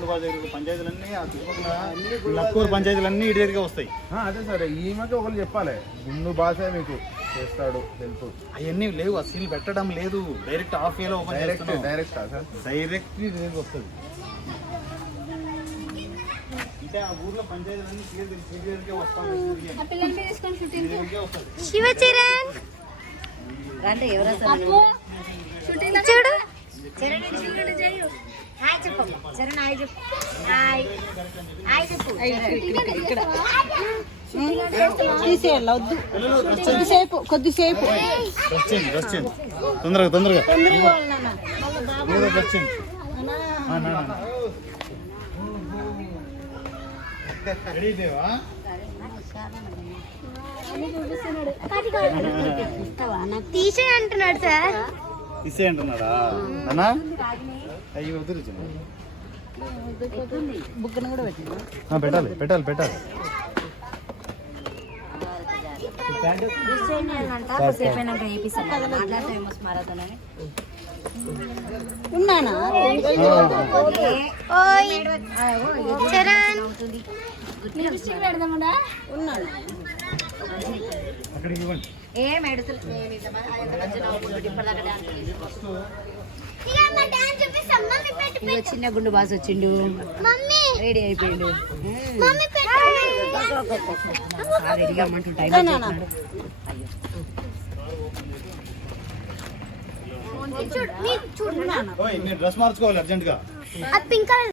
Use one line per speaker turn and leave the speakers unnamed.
గుండు బాజ పంచాయతీలన్నీ ఆ చుట్టుపక్కల లక్కూరు పంచాయతీలన్నీ ఇటు దగ్గరగా వస్తాయి.
అదే సరే ఈమెకి ఒకరు చెప్పాలి గుండు భాష మీకు చేస్తాడు తెలుసు.
అవన్నీ లేవు, ఆ సీల్ పెట్టడం లేదు, డైరెక్ట్ ఆఫ్ వేలో ఓపెన్
డైరెక్ట్
చేస్తున్నాం.
డైరెక్ట్
డైరెక్ట్ ఇటు దగ్గర వస్తుంది. అంటే ఆ ఊర్లో పంచాయతీలన్నీ సీల్ దగ్గరకే వస్తాం.
శివచరణ్
అంటే ఎవరు
చూడు
హాయ్ చెప్పు చరణ్ హాయ్ చెప్పు హాయ్ హాయ్ చెప్పు
తీసేయాలి వద్దు, కొద్దిసేపు
వచ్చింది తొందరగా తొందరగా వచ్చింది. రెడీ దేవా
తీసే అంటున్నాడు సార్.
ఇసే అంటున్నాడా అన్నా? అయ్యి వద్దు
బుక్కను కూడా పెట్టింది.
పెట్టాలి పెట్టాలి పెట్టాలి.
ఉన్నానా
చరణ్
ఉన్నాను.
అక్కడికి ఇవ్వండి.
ఏం ఎడుతులు చిన్న గుండు బాస్ వచ్చిండు, రెడీ అయిపోయిండు. రెడీగా అమ్మంటు టైం
చూడు
మీరు డ్రెస్ మార్చుకోవాలి అర్జెంట్ గా.
పింక్